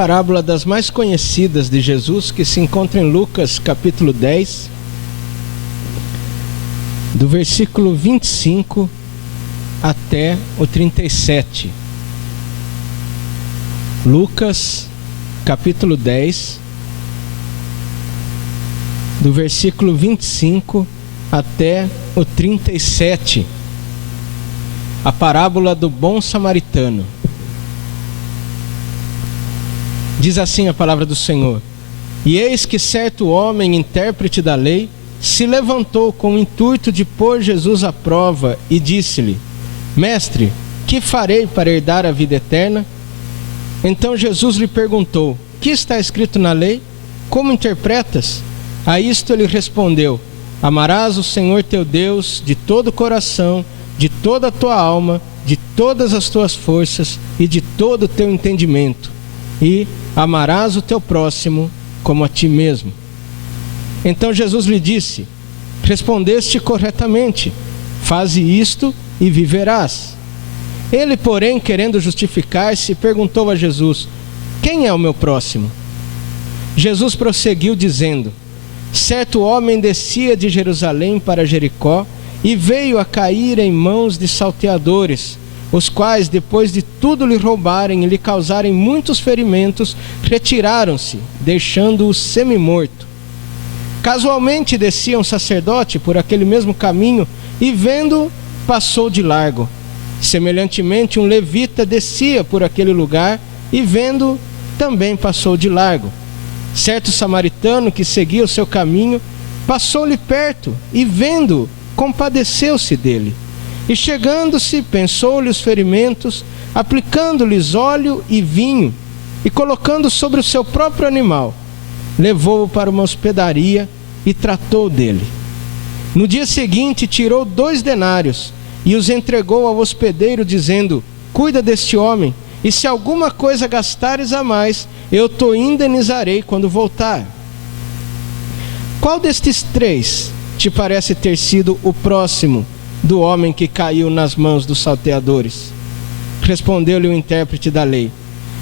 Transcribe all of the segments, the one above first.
parábola das mais conhecidas de Jesus, que se encontra em Lucas capítulo 10, do versículo 25 até o 37. Lucas capítulo 10, do versículo 25 até o 37. A parábola do bom samaritano. Diz assim a palavra do Senhor: E eis que certo homem, intérprete da lei, se levantou com o intuito de pôr Jesus à prova e disse-lhe: Mestre, que farei para herdar a vida eterna? Então Jesus lhe perguntou: Que está escrito na lei? Como interpretas? A isto ele respondeu: Amarás o Senhor teu Deus de todo o coração, de toda a tua alma, de todas as tuas forças e de todo o teu entendimento, e amarás o teu próximo como a ti mesmo. Então Jesus lhe disse: Respondeste corretamente, faze isto e viverás. Ele, porém, querendo justificar-se, perguntou a Jesus: Quem é o meu próximo? Jesus prosseguiu dizendo: Certo homem descia de Jerusalém para Jericó e veio a cair em mãos de salteadores, os quais, depois de tudo lhe roubarem e lhe causarem muitos ferimentos, retiraram-se, deixando-o semi-morto. Casualmente descia um sacerdote por aquele mesmo caminho e, vendo, passou de largo. Semelhantemente, um levita descia por aquele lugar e, vendo, também passou de largo. Certo samaritano que seguia o seu caminho passou-lhe perto e, vendo, compadeceu-se dele. E chegando-se, pensou-lhe os ferimentos, aplicando-lhes óleo e vinho, e colocando sobre o seu próprio animal, levou-o para uma hospedaria e tratou dele. No dia seguinte tirou 2 denários e os entregou ao hospedeiro, dizendo: Cuida deste homem, e se alguma coisa gastares a mais, eu te indenizarei quando voltar. Qual destes 3 te parece ter sido o próximo do homem que caiu nas mãos dos salteadores? Respondeu-lhe o intérprete da lei: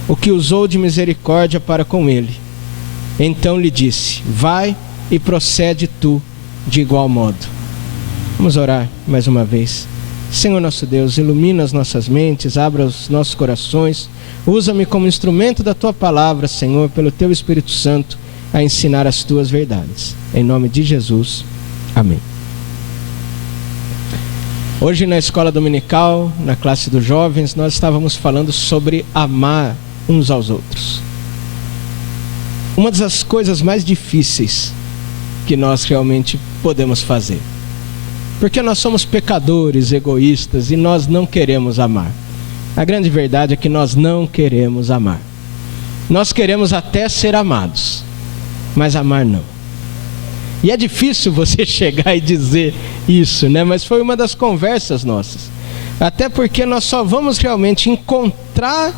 O que usou de misericórdia para com ele. Então lhe disse: Vai e procede tu de igual modo. Vamos orar mais uma vez. Senhor nosso Deus, ilumina as nossas mentes, abra os nossos corações, usa-me como instrumento da tua palavra, Senhor, pelo teu Espírito Santo, a ensinar as tuas verdades. Em nome de Jesus, amém. Hoje na escola dominical, na classe dos jovens, nós estávamos falando sobre amar uns aos outros. Uma das coisas mais difíceis que nós realmente podemos fazer. Porque nós somos pecadores, egoístas, e nós não queremos amar. A grande verdade é que nós não queremos amar. Nós queremos até ser amados, mas amar não. E é difícil você chegar e dizer isso, né? Mas foi uma das conversas nossas. Até porque nós só vamos realmente encontrar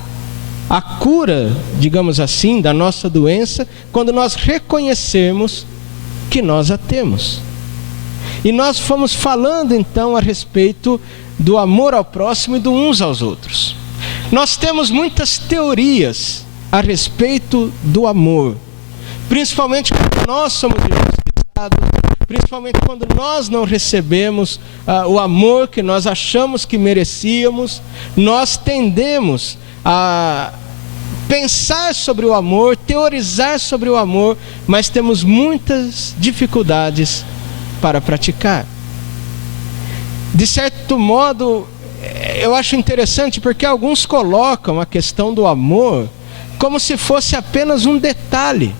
a cura, digamos assim, da nossa doença, quando nós reconhecermos que nós a temos. E nós fomos falando então a respeito do amor ao próximo e do uns aos outros. Nós temos muitas teorias a respeito do amor, principalmente quando nós somos injustiçados, principalmente quando nós não recebemos o amor que nós achamos que merecíamos. Nós tendemos a pensar sobre o amor, teorizar sobre o amor, mas temos muitas dificuldades para praticar. De certo modo, eu acho interessante porque alguns colocam a questão do amor como se fosse apenas um detalhe,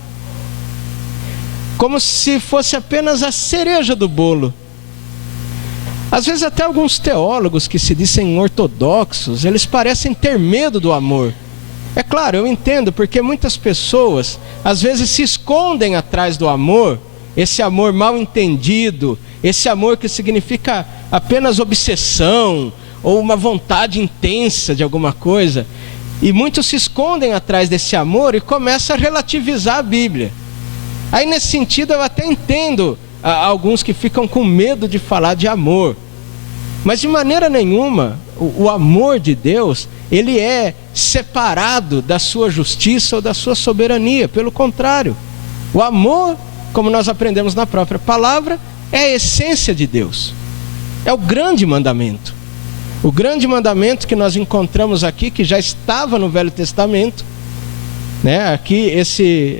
como se fosse apenas a cereja do bolo. Às vezes até alguns teólogos que se dizem ortodoxos, eles parecem ter medo do amor. É claro, eu entendo, porque muitas pessoas às vezes se escondem atrás do amor, esse amor mal entendido, esse amor que significa apenas obsessão ou uma vontade intensa de alguma coisa. E muitos se escondem atrás desse amor e começam a relativizar a Bíblia. Aí nesse sentido eu até entendo alguns que ficam com medo de falar de amor. Mas de maneira nenhuma, o amor de Deus, ele é separado da sua justiça ou da sua soberania. Pelo contrário, o amor, como nós aprendemos na própria palavra, é a essência de Deus. É o grande mandamento. O grande mandamento que nós encontramos aqui, que já estava no Velho Testamento, né? Aqui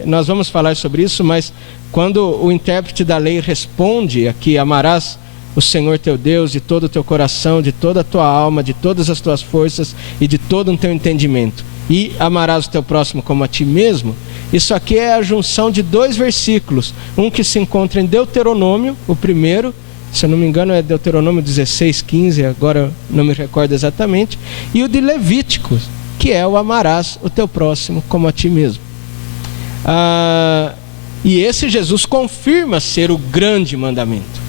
nós vamos falar sobre isso, mas quando o intérprete da lei responde aqui, amarás o Senhor teu Deus de todo o teu coração, de toda a tua alma, de todas as tuas forças e de todo o teu entendimento, e amarás o teu próximo como a ti mesmo. Isso aqui é a junção de dois versículos, um que se encontra em Deuteronômio, o primeiro, se eu não me engano é Deuteronômio 16, 15, agora não me recordo exatamente, e o de Levíticos, que é o amarás o teu próximo como a ti mesmo. E esse Jesus confirma ser o grande mandamento.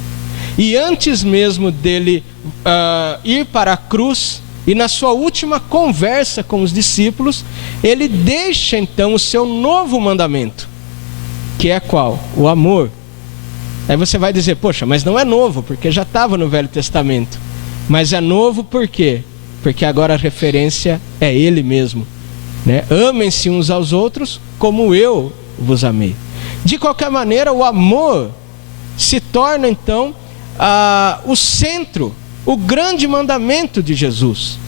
E antes mesmo dele ir para a cruz, e na sua última conversa com os discípulos, ele deixa então o seu novo mandamento, que é qual? O amor. Aí você vai dizer, poxa, mas não é novo, porque já estava no Velho Testamento. Mas é novo por quê? Porque agora a referência é ele mesmo, né? Amem-se uns aos outros como eu vos amei. De qualquer maneira, o amor se torna então o centro, o grande mandamento de Jesus.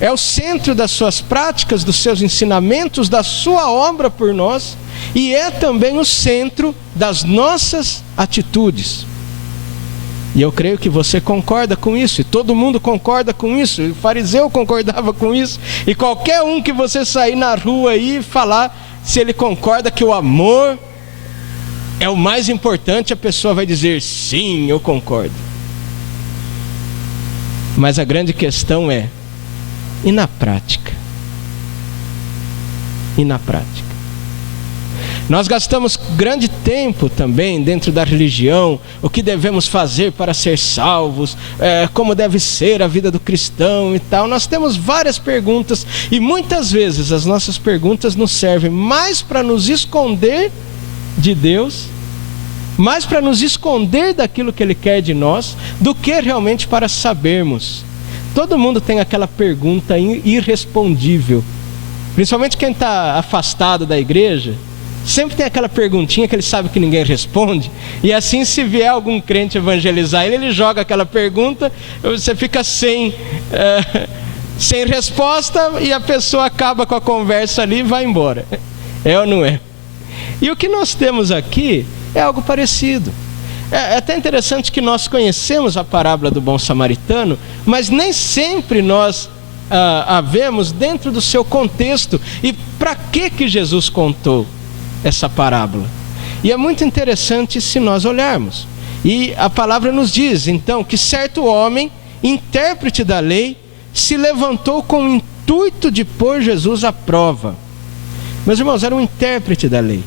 É o centro das suas práticas, dos seus ensinamentos, da sua obra por nós, e é também o centro das nossas atitudes. E eu creio que você concorda com isso, e todo mundo concorda com isso, e o fariseu concordava com isso, e qualquer um que você sair na rua aí e falar, se ele concorda que o amor é o mais importante, a pessoa vai dizer, sim, eu concordo. Mas a grande questão é, e na prática? E na prática? Nós gastamos grande tempo também dentro da religião, o que devemos fazer para ser salvos, como deve ser a vida do cristão e tal. Nós temos várias perguntas e muitas vezes as nossas perguntas nos servem mais para nos esconder de Deus, mais para nos esconder daquilo que Ele quer de nós, do que realmente para sabermos. Todo mundo tem aquela pergunta irrespondível, principalmente quem está afastado da igreja. Sempre tem aquela perguntinha que ele sabe que ninguém responde, e assim, se vier algum crente evangelizar ele joga aquela pergunta, você fica sem resposta, e a pessoa acaba com a conversa ali e vai embora. É ou não é? E o que nós temos aqui é algo parecido. É até interessante que nós conhecemos a parábola do bom samaritano, mas nem sempre nós a vemos dentro do seu contexto. E para que Jesus contou essa parábola? E é muito interessante se nós olharmos. E a palavra nos diz, então, que certo homem, intérprete da lei, se levantou com o intuito de pôr Jesus à prova. Meus irmãos, era um intérprete da lei.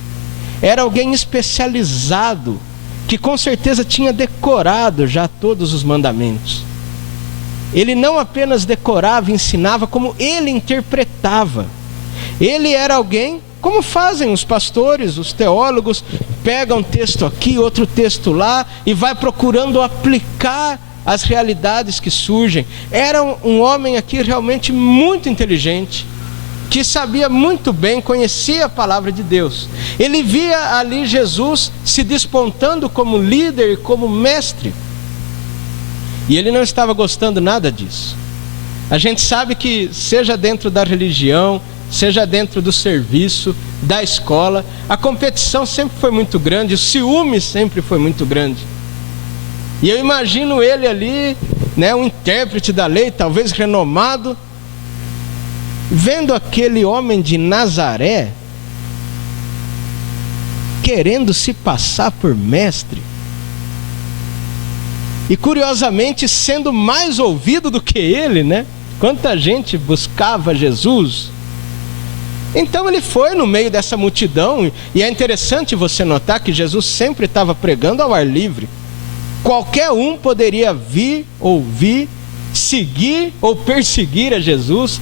Era alguém especializado, que com certeza tinha decorado já todos os mandamentos. Ele não apenas decorava e ensinava, como ele interpretava. Ele era alguém, como fazem os pastores, os teólogos, pegam um texto aqui, outro texto lá, e vai procurando aplicar as realidades que surgem. Era um homem aqui realmente muito inteligente, que sabia muito bem, conhecia a palavra de Deus. Ele via ali Jesus se despontando como líder, como mestre. E ele não estava gostando nada disso. A gente sabe que, seja dentro da religião, seja dentro do serviço, da escola, a competição sempre foi muito grande, o ciúme sempre foi muito grande. E eu imagino ele ali, né, um intérprete da lei, talvez renomado, vendo aquele homem de Nazaré querendo se passar por mestre, e curiosamente sendo mais ouvido do que ele, né? Quanta gente buscava Jesus. Então ele foi no meio dessa multidão, e é interessante você notar que Jesus sempre estava pregando ao ar livre. Qualquer um poderia vir, ouvir, seguir ou perseguir a Jesus.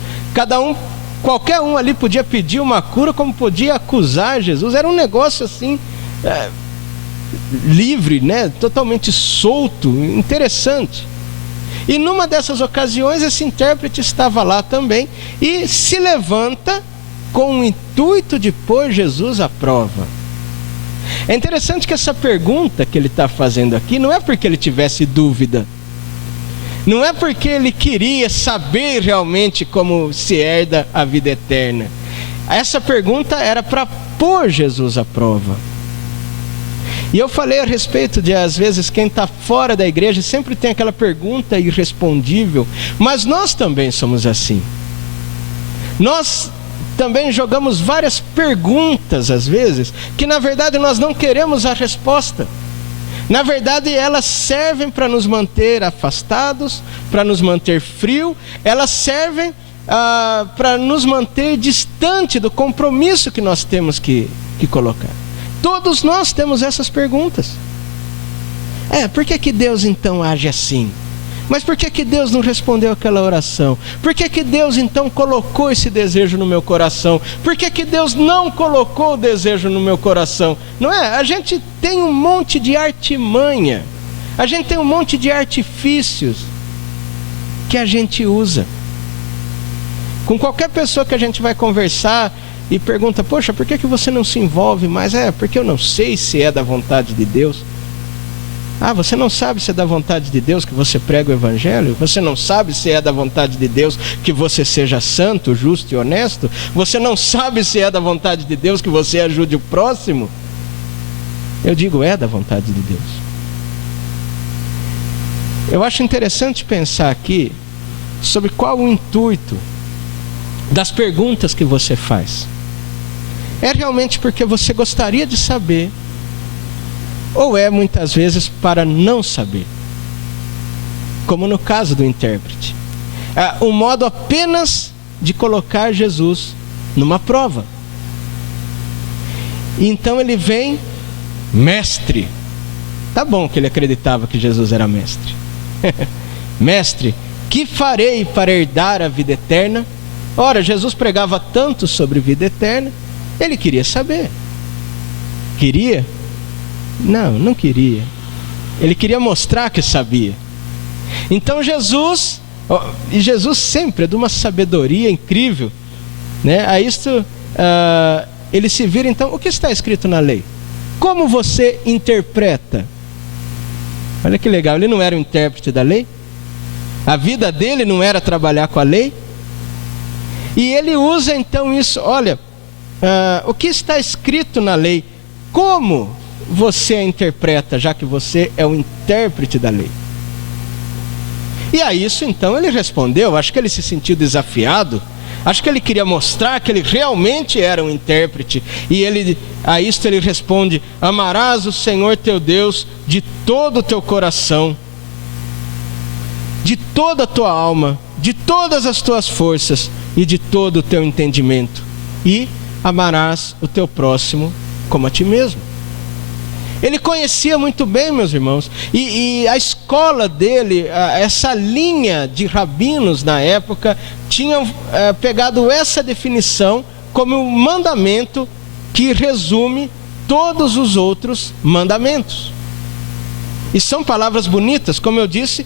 Qualquer um ali podia pedir uma cura, como podia acusar Jesus. Era um negócio assim, livre, né? Totalmente solto, interessante. E numa dessas ocasiões, esse intérprete estava lá também e se levanta com o intuito de pôr Jesus à prova. É interessante que essa pergunta que ele está fazendo aqui não é porque ele tivesse dúvida, não é porque ele queria saber realmente como se herda a vida eterna. Essa pergunta era para pôr Jesus à prova. E eu falei a respeito de, às vezes, quem está fora da igreja sempre tem aquela pergunta irrespondível, mas nós também somos assim. Nós também jogamos várias perguntas, às vezes, que na verdade nós não queremos a resposta. Na verdade, elas servem para nos manter afastados, para nos manter frio, elas servem para nos manter distante do compromisso que nós temos que colocar. Todos nós temos essas perguntas. Por que Deus então age assim? Mas por que Deus não respondeu aquela oração? Por que Deus então colocou esse desejo no meu coração? Por que Deus não colocou o desejo no meu coração? Não é? A gente tem um monte de artimanha, a gente tem um monte de artifícios que a gente usa. Com qualquer pessoa que a gente vai conversar e pergunta, poxa, por que você não se envolve mais? Porque eu não sei se é da vontade de Deus. Você não sabe se é da vontade de Deus que você prega o evangelho? Você não sabe se é da vontade de Deus que você seja santo, justo e honesto? Você não sabe se é da vontade de Deus que você ajude o próximo? Eu digo, é da vontade de Deus. Eu acho interessante pensar aqui sobre qual o intuito das perguntas que você faz. É realmente porque você gostaria de saber, ou é muitas vezes para não saber? Como no caso do intérprete. Um modo apenas de colocar Jesus numa prova. E então ele vem, mestre. Tá bom que ele acreditava que Jesus era mestre. Mestre, que farei para herdar a vida eterna? Ora, Jesus pregava tanto sobre vida eterna, ele queria saber. Queria? Não queria. Ele queria mostrar que sabia. Então Jesus sempre é de uma sabedoria incrível, né? A isto ele se vira, então, o que está escrito na lei? Como você interpreta? Olha que legal, ele não era o intérprete da lei, a vida dele não era trabalhar com a lei, e ele usa então isso, olha, o que está escrito na lei, como você a interpreta, já que você é o intérprete da lei? E a isso então ele respondeu, acho que ele se sentiu desafiado, acho que ele queria mostrar que ele realmente era um intérprete, e a isto ele responde: amarás o Senhor teu Deus de todo o teu coração, de toda a tua alma, de todas as tuas forças e de todo o teu entendimento, e amarás o teu próximo como a ti mesmo. Ele conhecia muito bem, meus irmãos, e a escola dele, essa linha de rabinos na época, tinham pegado essa definição como um mandamento que resume todos os outros mandamentos. E são palavras bonitas, como eu disse,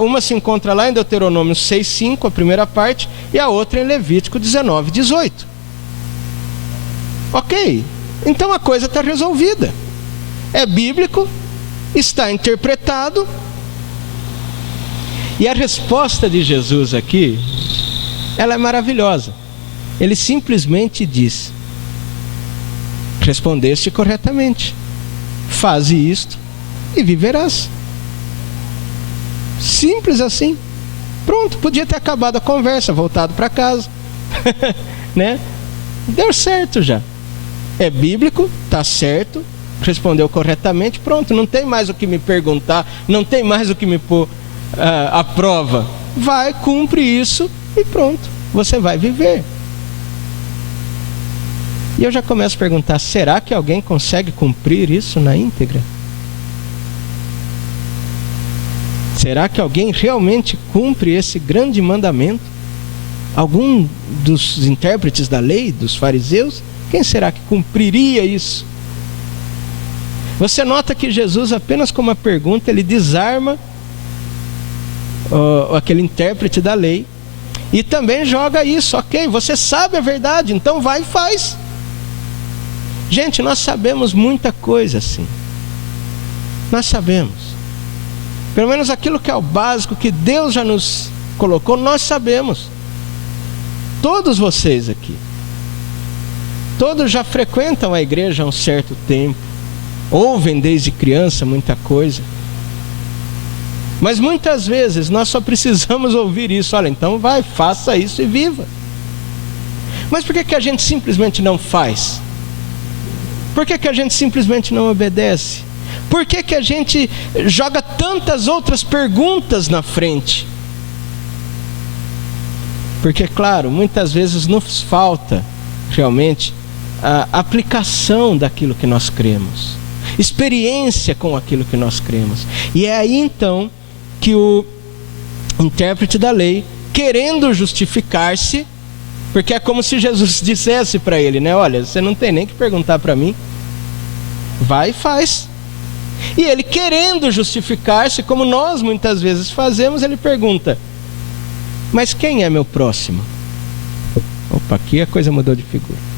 uma se encontra lá em Deuteronômio 6:5, a primeira parte, e a outra em Levítico 19:18. Ok, então a coisa está resolvida. É bíblico, está interpretado. E a resposta de Jesus aqui, ela é maravilhosa. Ele simplesmente diz: respondeste corretamente, faze isto e viverás. Simples assim. Pronto, podia ter acabado a conversa, voltado para casa. Né? Deu certo já. É bíblico, está certo, respondeu corretamente, pronto, não tem mais o que me perguntar, não tem mais o que me pôr à prova. Vai, cumpre isso e pronto, você vai viver. E eu já começo a perguntar, será que alguém consegue cumprir isso na íntegra? Será que alguém realmente cumpre esse grande mandamento? Algum dos intérpretes da lei, dos fariseus? Quem será que cumpriria isso? Você nota que Jesus, apenas com uma pergunta, ele desarma aquele intérprete da lei, e também joga isso, ok, você sabe a verdade, então vai e faz. Gente, nós sabemos muita coisa assim. Nós sabemos. Pelo menos aquilo que é o básico, que Deus já nos colocou, nós sabemos. Todos vocês aqui. Todos já frequentam a igreja há um certo tempo. Ouvem desde criança muita coisa. Mas muitas vezes nós só precisamos ouvir isso. Olha, então vai, faça isso e viva. Mas por que a gente simplesmente não faz? Por que a gente simplesmente não obedece? Por que a gente joga tantas outras perguntas na frente? Porque, claro, muitas vezes nos falta realmente a aplicação daquilo que nós cremos, experiência com aquilo que nós cremos. E é aí então que o intérprete da lei, querendo justificar-se, porque é como se Jesus dissesse para ele, né? Olha, você não tem nem que perguntar para mim, vai e faz. E ele, querendo justificar-se, como nós muitas vezes fazemos, ele pergunta: mas quem é meu próximo? Opa, aqui a coisa mudou de figura.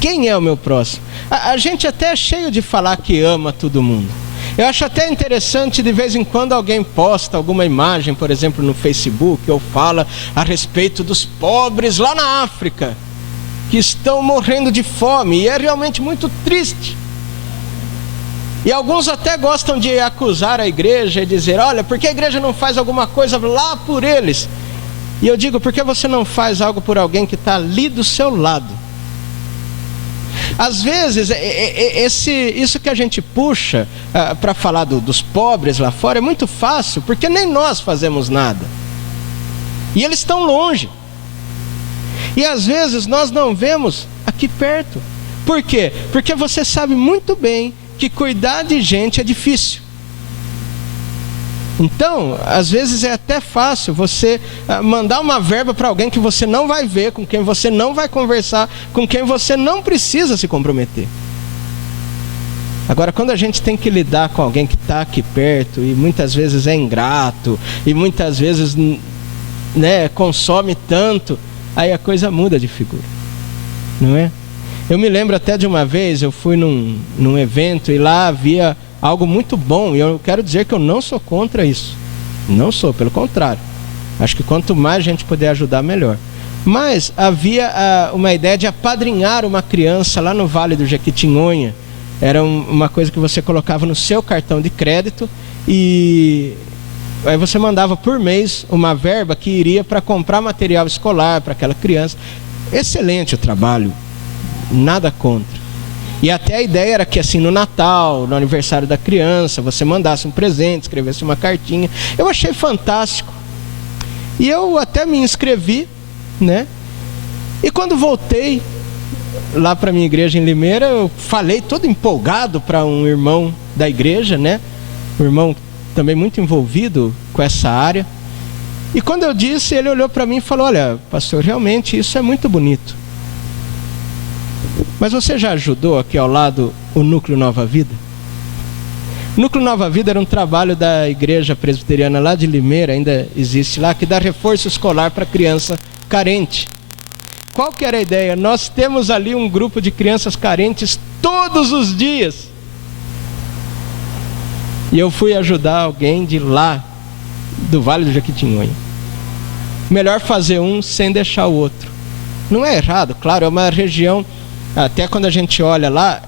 Quem é o meu próximo? A gente até é cheio de falar que ama todo mundo. Eu acho até interessante, de vez em quando alguém posta alguma imagem, por exemplo no Facebook, ou fala a respeito dos pobres lá na África, que estão morrendo de fome, e é realmente muito triste. E alguns até gostam de acusar a igreja e dizer: olha, por que a igreja não faz alguma coisa lá por eles? E eu digo: por que você não faz algo por alguém que está ali do seu lado? Às vezes, isso que a gente puxa para falar dos pobres lá fora é muito fácil, porque nem nós fazemos nada. E eles estão longe. E às vezes nós não vemos aqui perto. Por quê? Porque você sabe muito bem que cuidar de gente é difícil. Então, às vezes é até fácil você mandar uma verba para alguém que você não vai ver, com quem você não vai conversar, com quem você não precisa se comprometer. Agora, quando a gente tem que lidar com alguém que está aqui perto, e muitas vezes é ingrato, e muitas vezes, né, consome tanto, aí a coisa muda de figura, não é? Eu me lembro até de uma vez, eu fui num evento e lá havia algo muito bom, e eu quero dizer que eu não sou contra isso. Não sou, pelo contrário. Acho que quanto mais gente puder ajudar, melhor. Mas havia uma ideia de apadrinhar uma criança lá no Vale do Jequitinhonha. Era uma coisa que você colocava no seu cartão de crédito e aí você mandava por mês uma verba que iria para comprar material escolar para aquela criança. Excelente o trabalho, nada contra. E até a ideia era que assim, no Natal, no aniversário da criança, você mandasse um presente, escrevesse uma cartinha. Eu achei fantástico. E eu até me inscrevi, né? E quando voltei lá para minha igreja em Limeira, eu falei todo empolgado para um irmão da igreja, né? Um irmão também muito envolvido com essa área. E quando eu disse, ele olhou para mim e falou: olha, pastor, realmente isso é muito bonito. Mas você já ajudou aqui ao lado o Núcleo Nova Vida? O Núcleo Nova Vida era um trabalho da igreja presbiteriana lá de Limeira, ainda existe lá, que dá reforço escolar para criança carente. Qual que era a ideia? Nós temos ali um grupo de crianças carentes todos os dias. E eu fui ajudar alguém de lá, do Vale do Jequitinhonha. Melhor fazer um sem deixar o outro. Não é errado, claro, é uma região... Até quando a gente olha lá,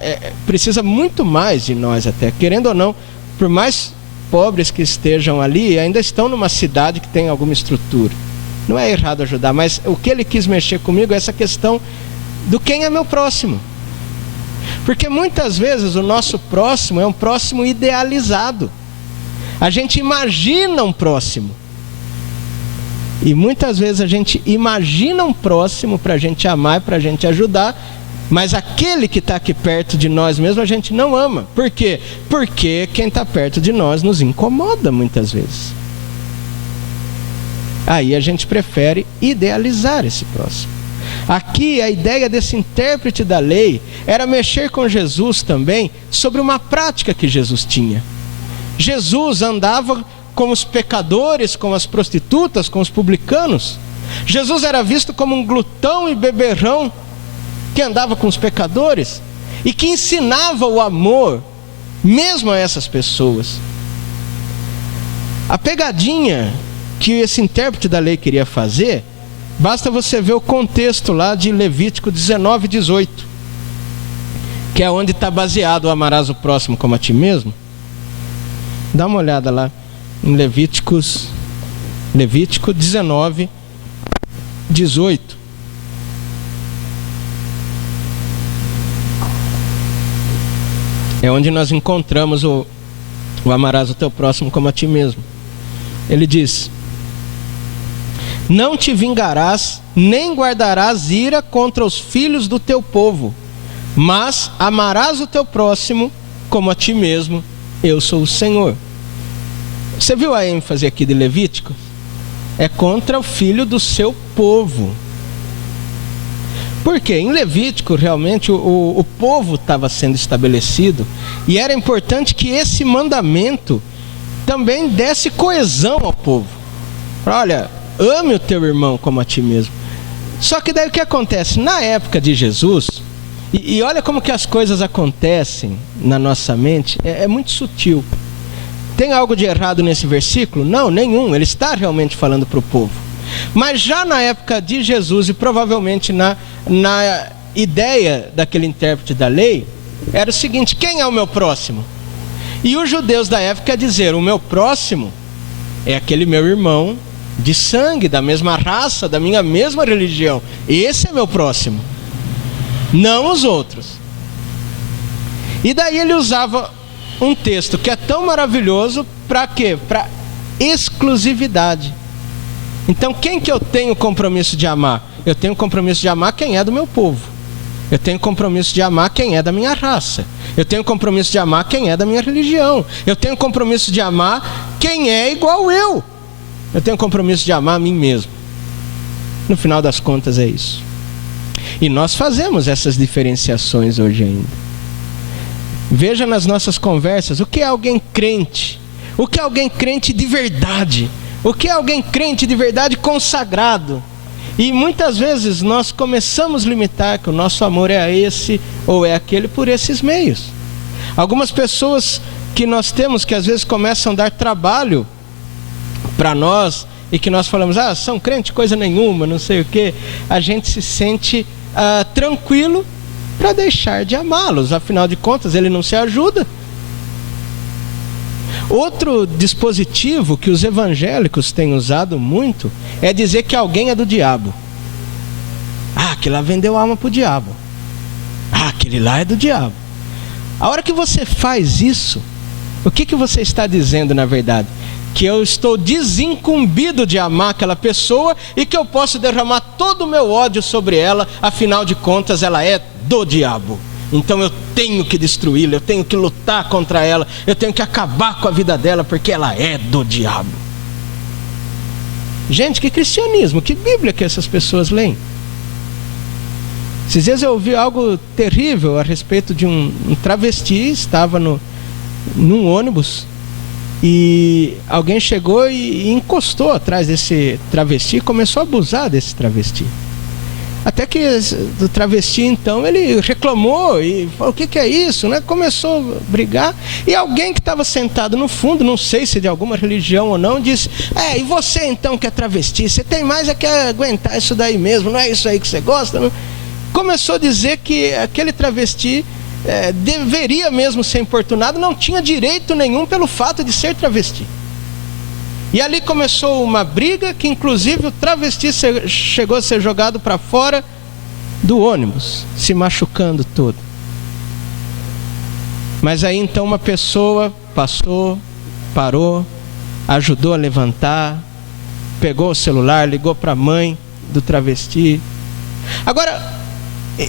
precisa muito mais de nós até. Querendo ou não, por mais pobres que estejam ali, ainda estão numa cidade que tem alguma estrutura. Não é errado ajudar, mas o que ele quis mexer comigo é essa questão do quem é meu próximo. Porque muitas vezes o nosso próximo é um próximo idealizado. A gente imagina um próximo. E muitas vezes a gente imagina um próximo para a gente amar e para a gente ajudar, mas aquele que está aqui perto de nós mesmo a gente não ama. Por quê? Porque quem está perto de nós nos incomoda muitas vezes. Aí a gente prefere idealizar esse próximo. Aqui a ideia desse intérprete da lei era mexer com Jesus também sobre uma prática que Jesus tinha. Jesus andava com os pecadores, com as prostitutas, com os publicanos. Jesus era visto como um glutão e beberrão que andava com os pecadores e que ensinava o amor mesmo a essas pessoas. A pegadinha que esse intérprete da lei queria fazer, basta você ver o contexto lá de Levítico 19:18, que é onde está baseado o amarás o próximo como a ti mesmo. Dá uma olhada lá em Levítico 19:18. É onde nós encontramos o amarás o teu próximo como a ti mesmo. Ele diz: não te vingarás, nem guardarás ira contra os filhos do teu povo, mas amarás o teu próximo como a ti mesmo. Eu sou o Senhor. Você viu a ênfase aqui de Levítico? É contra o filho do seu povo. Por quê? Em Levítico, realmente, o povo estava sendo estabelecido, e era importante que esse mandamento também desse coesão ao povo. Olha, ame o teu irmão como a ti mesmo. Só que daí o que acontece? Na época de Jesus, e olha como que as coisas acontecem na nossa mente, é muito sutil. Tem algo de errado nesse versículo? Não, nenhum. Ele está realmente falando para o povo. Mas já na época de Jesus, e provavelmente na ideia daquele intérprete da lei, era o seguinte: quem é o meu próximo? E os judeus da época dizer: o meu próximo é aquele meu irmão de sangue, da mesma raça, da minha mesma religião. Esse é meu próximo, não os outros. E daí ele usava um texto que é tão maravilhoso para quê? Para exclusividade. Então quem que eu tenho compromisso de amar? Eu tenho compromisso de amar quem é do meu povo. Eu tenho compromisso de amar quem é da minha raça. Eu tenho compromisso de amar quem é da minha religião. Eu tenho compromisso de amar quem é igual eu. Eu tenho compromisso de amar a mim mesmo. No final das contas é isso. E nós fazemos essas diferenciações hoje ainda. Veja nas nossas conversas o que é alguém crente. O que é alguém crente de verdade. O que é alguém crente de verdade consagrado. E muitas vezes nós começamos a limitar que o nosso amor é a esse ou é aquele por esses meios. Algumas pessoas que nós temos que às vezes começam a dar trabalho para nós e que nós falamos: são crente coisa nenhuma, não sei o que. A gente se sente tranquilo para deixar de amá-los. Afinal de contas, ele não se ajuda. Outro dispositivo que os evangélicos têm usado muito é dizer que alguém é do diabo. Aquele lá vendeu alma para o diabo. Aquele lá é do diabo. A hora que você faz isso, o que você está dizendo na verdade? Que eu estou desincumbido de amar aquela pessoa e que eu posso derramar todo o meu ódio sobre ela. Afinal de contas, ela é do diabo. Então eu tenho que destruí-la, eu tenho que lutar contra ela, eu tenho que acabar com a vida dela porque ela é do diabo. Gente, que cristianismo, que Bíblia que essas pessoas leem? Esses dias eu ouvi algo terrível a respeito de um travesti. Estava num ônibus e alguém chegou e encostou atrás desse travesti e começou a abusar desse travesti. Até que do travesti, então, ele reclamou e falou: o que é isso? Né? Começou a brigar. E alguém que estava sentado no fundo, não sei se de alguma religião ou não, disse: e você então que é travesti, você tem mais é que aguentar isso daí mesmo, não é isso aí que você gosta? Não? Começou a dizer que aquele travesti deveria mesmo ser importunado, não tinha direito nenhum pelo fato de ser travesti. E ali começou uma briga que inclusive o travesti chegou a ser jogado para fora do ônibus, se machucando todo. Mas aí então uma pessoa passou, parou, ajudou a levantar, pegou o celular, ligou para a mãe do travesti. Agora,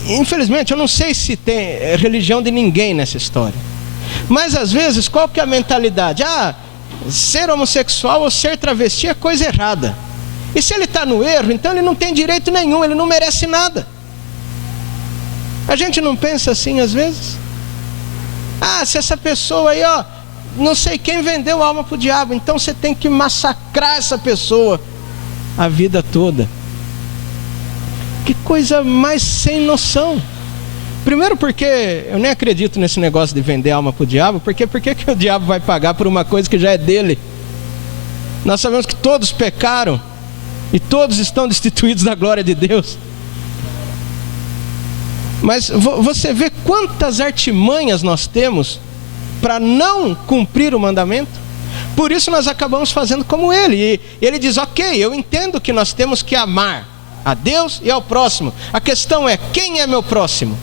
infelizmente eu não sei se tem religião de ninguém nessa história, mas às vezes qual que é a mentalidade? Ser homossexual ou ser travesti é coisa errada. E se ele está no erro, então ele não tem direito nenhum, ele não merece nada. A gente não pensa assim às vezes? Se essa pessoa aí não sei quem vendeu a alma para o diabo, então você tem que massacrar essa pessoa a vida toda. Que coisa mais sem noção. Primeiro porque eu nem acredito nesse negócio de vender alma para o diabo, porque por que o diabo vai pagar por uma coisa que já é dele? Nós sabemos que todos pecaram e todos estão destituídos da glória de Deus. Mas você vê quantas artimanhas nós temos para não cumprir o mandamento. Por isso nós acabamos fazendo como ele. E ele diz, ok, eu entendo que nós temos que amar a Deus e ao próximo. A questão é, quem é meu próximo?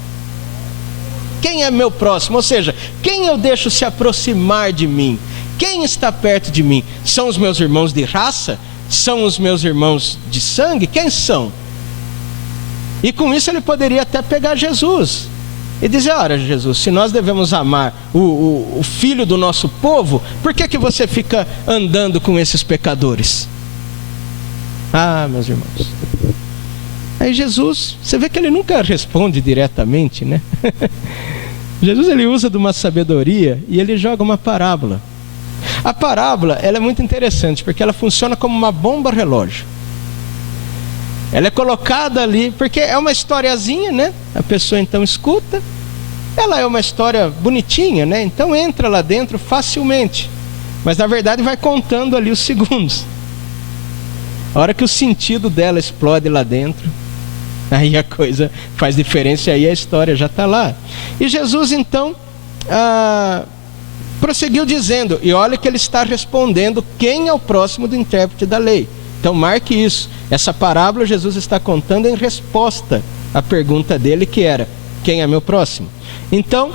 Quem é meu próximo? Ou seja, quem eu deixo se aproximar de mim? Quem está perto de mim? São os meus irmãos de raça? São os meus irmãos de sangue? Quem são? E com isso ele poderia até pegar Jesus e dizer, olha Jesus, se nós devemos amar o filho do nosso povo, por que você fica andando com esses pecadores? Ah, meus irmãos. Aí Jesus, você vê que ele nunca responde diretamente, né? Jesus, ele usa de uma sabedoria e ele joga uma parábola. A parábola, ela é muito interessante, porque ela funciona como uma bomba relógio. Ela é colocada ali, porque é uma historiazinha, né? A pessoa então escuta. Ela é uma história bonitinha, né? Então entra lá dentro facilmente. Mas na verdade vai contando ali os segundos. A hora que o sentido dela explode lá dentro, aí a coisa faz diferença e aí a história já está lá. E Jesus então prosseguiu dizendo, e olha que ele está respondendo quem é o próximo do intérprete da lei. Então marque isso. Essa parábola Jesus está contando em resposta à pergunta dele, que era, quem é meu próximo? Então,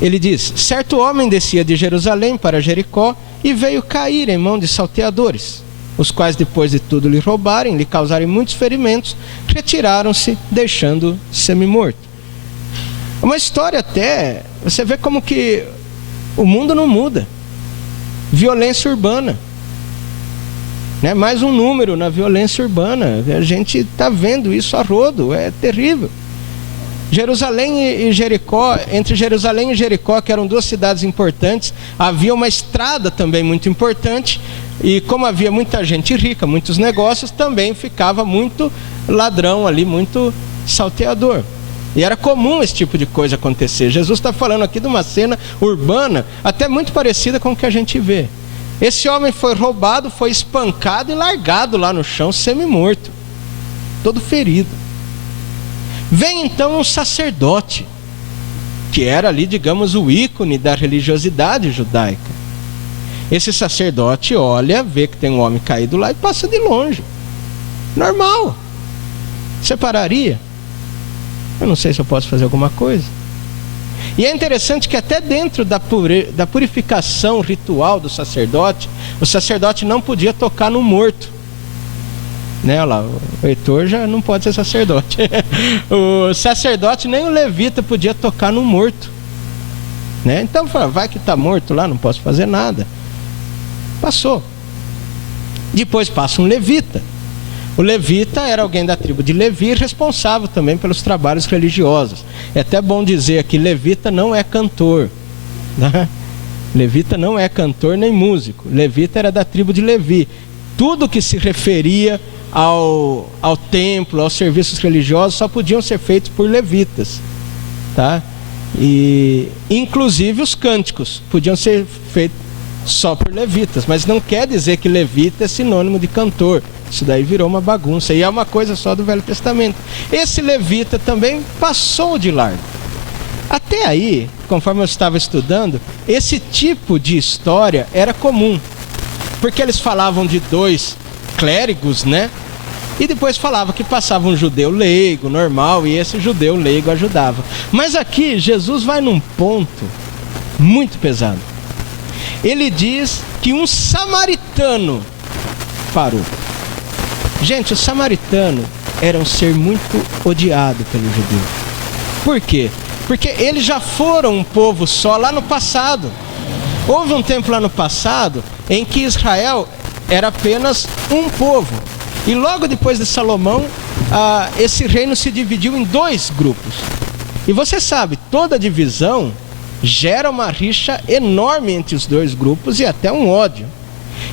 ele diz, certo homem descia de Jerusalém para Jericó e veio cair em mão de salteadores, os quais depois de tudo lhe roubarem, lhe causarem muitos ferimentos, retiraram-se, deixando semi-morto. Uma história até, você vê como que o mundo não muda. Violência urbana. Né? Mais um número na violência urbana. A gente está vendo isso a rodo, é terrível. Jerusalém e Jericó, entre Jerusalém e Jericó, que eram duas cidades importantes, havia uma estrada também muito importante, e como havia muita gente rica, muitos negócios, também ficava muito ladrão ali, muito salteador. E era comum esse tipo de coisa acontecer. Jesus está falando aqui de uma cena urbana, até muito parecida com o que a gente vê. Esse homem foi roubado, foi espancado e largado lá no chão, semi-morto, todo ferido. Vem então um sacerdote, que era ali, digamos, o ícone da religiosidade judaica. Esse sacerdote olha, vê que tem um homem caído lá e passa de longe. Normal. Você pararia? Eu não sei se eu posso fazer alguma coisa. E é interessante que até dentro da purificação ritual do sacerdote, o sacerdote não podia tocar no morto. Né, olha lá, o Heitor já não pode ser sacerdote. O sacerdote nem o levita podia tocar no morto. Né? Então, vai que está morto lá, não posso fazer nada. Passou. Depois passa um levita. O levita era alguém da tribo de Levi, responsável também pelos trabalhos religiosos. É até bom dizer aqui, levita não é cantor. Né? Levita não é cantor nem músico. Levita era da tribo de Levi. Tudo que se referia ao templo, aos serviços religiosos, só podiam ser feitos por levitas. Tá? E inclusive os cânticos podiam ser feitos só por levitas, mas não quer dizer que levita é sinônimo de cantor. Isso daí virou uma bagunça e é uma coisa só do Velho Testamento. Esse levita também passou de largo. Até aí, conforme eu estava estudando, esse tipo de história era comum, porque eles falavam de dois clérigos, né? E depois falava que passava um judeu leigo, normal, e esse judeu leigo ajudava. Mas aqui Jesus vai num ponto muito pesado. Ele diz que um samaritano parou. Gente, o samaritano era um ser muito odiado pelo judeu. Por quê? Porque eles já foram um povo só lá no passado. Houve um tempo lá no passado em que Israel era apenas um povo. E logo depois de Salomão, esse reino se dividiu em dois grupos. E você sabe, toda divisão gera uma rixa enorme entre os dois grupos e até um ódio.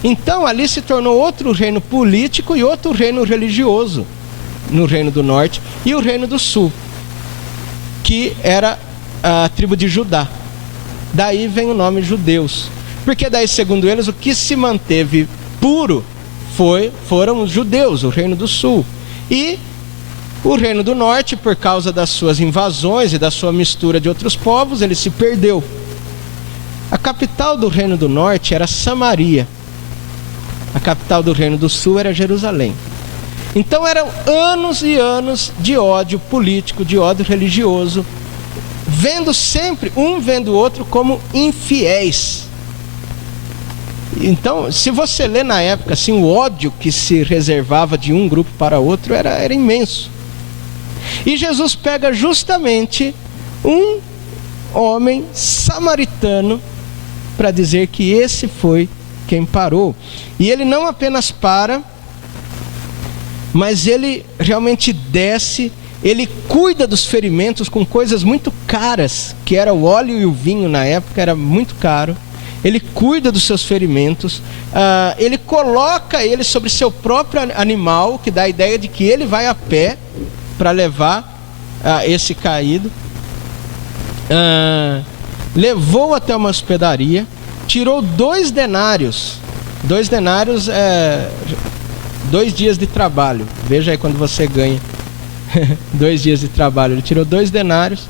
Então ali se tornou outro reino político e outro reino religioso, no reino do norte e o reino do sul, que era a tribo de Judá. Daí vem o nome judeus, porque daí, segundo eles, o que se manteve puro foram os judeus, o reino do sul. E o reino do norte, por causa das suas invasões e da sua mistura de outros povos, ele se perdeu. A capital do reino do norte era Samaria. A capital do reino do sul era Jerusalém. Então eram anos e anos de ódio político, de ódio religioso, vendo o outro como infiéis. Então, se você lê na época, assim, o ódio que se reservava de um grupo para outro era imenso. E Jesus pega justamente um homem samaritano para dizer que esse foi quem parou. E ele não apenas para, mas ele realmente desce, ele cuida dos ferimentos com coisas muito caras, que era o óleo e o vinho na época, era muito caro. Ele cuida dos seus ferimentos, ele coloca ele sobre seu próprio animal, que dá a ideia de que ele vai a pé para levar esse caído. Levou até uma hospedaria, tirou 2 denários. 2 denários é 2 dias de trabalho. Veja aí quando você ganha 2 dias de trabalho. Ele tirou 2 denários,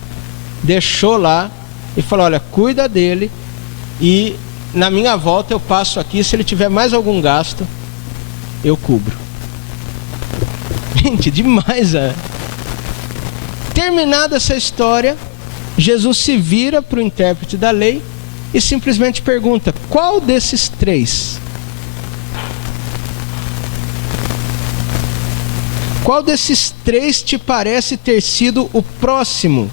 deixou lá e falou: olha, cuida dele, e na minha volta eu passo aqui, se ele tiver mais algum gasto, eu cubro. Gente, demais. Terminada essa história, Jesus se vira para o intérprete da lei e simplesmente pergunta: qual desses 3? Qual desses 3 te parece ter sido o próximo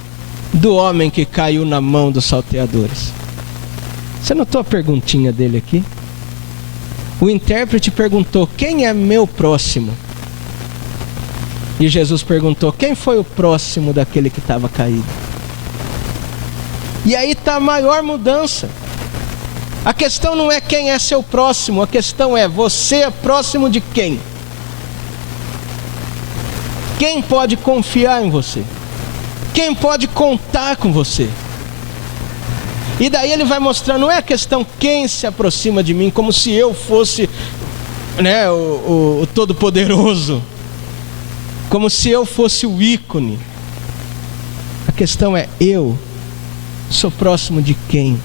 do homem que caiu na mão dos salteadores? Você notou a perguntinha dele aqui? O intérprete perguntou: quem é meu próximo? E Jesus perguntou: quem foi o próximo daquele que estava caído? E aí está a maior mudança. A questão não é quem é seu próximo, a questão é: você é próximo de quem? Quem pode confiar em você? Quem pode contar com você? E daí ele vai mostrar, não é a questão quem se aproxima de mim, como se eu fosse, né, o Todo-Poderoso, como se eu fosse o ícone. A questão é: eu sou próximo de quem?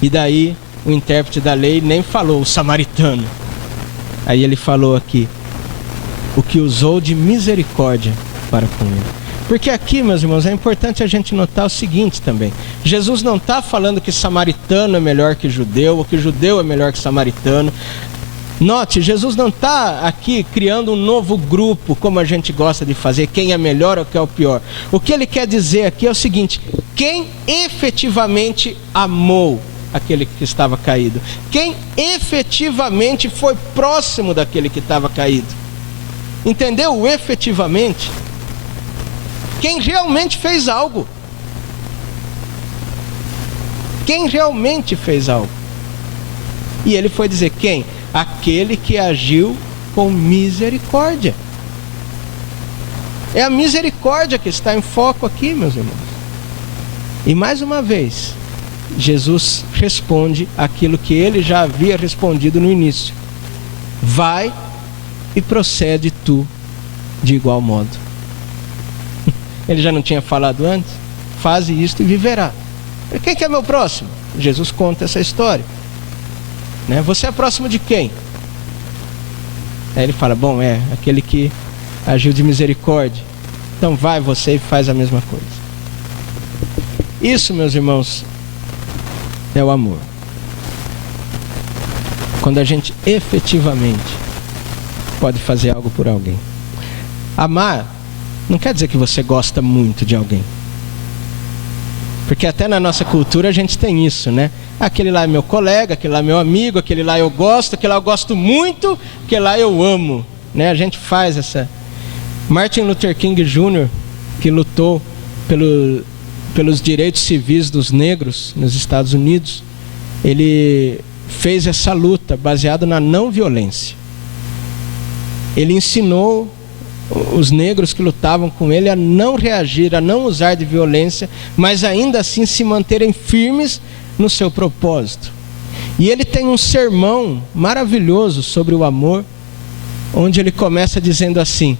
E daí o intérprete da lei nem falou o samaritano. Aí ele falou aqui: o que usou de misericórdia para com ele. Porque aqui, meus irmãos, é importante a gente notar o seguinte também: Jesus não está falando que samaritano é melhor que judeu, ou que judeu é melhor que samaritano. Note, Jesus não está aqui criando um novo grupo, como a gente gosta de fazer, quem é melhor ou quem é o pior. O que ele quer dizer aqui é o seguinte: quem efetivamente amou aquele que estava caído, quem efetivamente foi próximo daquele que estava caído. Entendeu? O efetivamente. Quem realmente fez algo. Quem realmente fez algo. E ele foi dizer: quem? Aquele que agiu com misericórdia. É a misericórdia que está em foco aqui, meus irmãos. E mais uma vez, Jesus responde aquilo que ele já havia respondido no início: vai e procede tu de igual modo. Ele já não tinha falado antes? Faze isto e viverá. Quem que é meu próximo? Jesus conta essa história, né? Você é próximo de quem? Aí ele fala: bom, é aquele que agiu de misericórdia. Então vai você e faz a mesma coisa. Isso, meus irmãos, é o amor. Quando a gente efetivamente pode fazer algo por alguém. Amar não quer dizer que você gosta muito de alguém. Porque até na nossa cultura a gente tem isso, né? Aquele lá é meu colega, aquele lá é meu amigo, aquele lá eu gosto, aquele lá eu gosto muito, aquele lá eu amo, né? A gente faz essa... Martin Luther King Jr., que lutou pelos direitos civis dos negros nos Estados Unidos, ele fez essa luta baseada na não violência. Ele ensinou os negros que lutavam com ele a não reagir, a não usar de violência, mas ainda assim se manterem firmes no seu propósito. E ele tem um sermão maravilhoso sobre o amor, onde ele começa dizendo assim: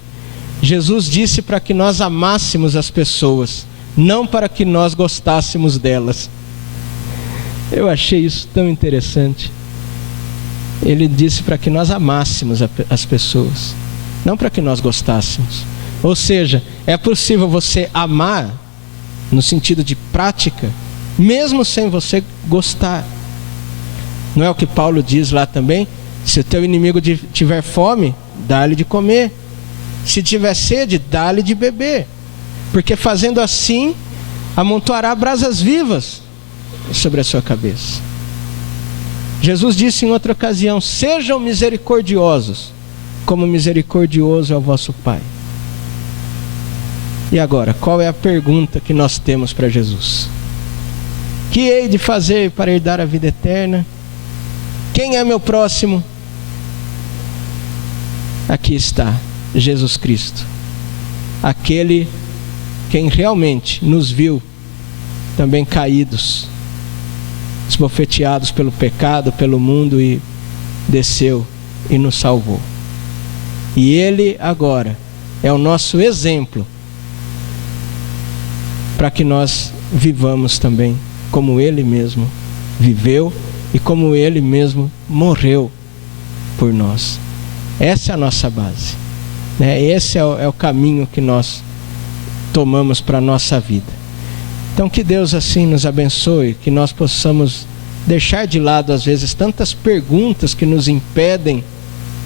Jesus disse para que nós amássemos as pessoas, não para que nós gostássemos delas. Eu achei isso tão interessante. Ele disse para que nós amássemos as pessoas, não para que nós gostássemos. Ou seja, é possível você amar, no sentido de prática, mesmo sem você gostar. Não é o que Paulo diz lá também? Se o teu inimigo tiver fome, dá-lhe de comer. Se tiver sede, dá-lhe de beber. Porque fazendo assim, amontoará brasas vivas sobre a sua cabeça. Jesus disse em outra ocasião: sejam misericordiosos, como misericordioso é o vosso Pai. E agora, qual é a pergunta que nós temos para Jesus? Que hei de fazer para herdar a vida eterna? Quem é meu próximo? Aqui está Jesus Cristo, aquele quem realmente nos viu também caídos, esbofeteados pelo pecado, pelo mundo, e desceu e nos salvou. E Ele agora é o nosso exemplo para que nós vivamos também como Ele mesmo viveu e como Ele mesmo morreu por nós. Essa é a nossa base, né? Esse é o caminho que nós tomamos para a nossa vida. Então que Deus assim nos abençoe, que nós possamos deixar de lado às vezes tantas perguntas que nos impedem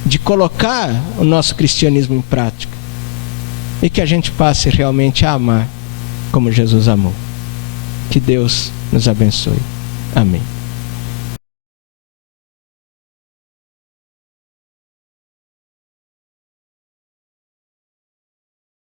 de colocar o nosso cristianismo em prática, e que a gente passe realmente a amar como Jesus amou. Que Deus nos abençoe. Amém.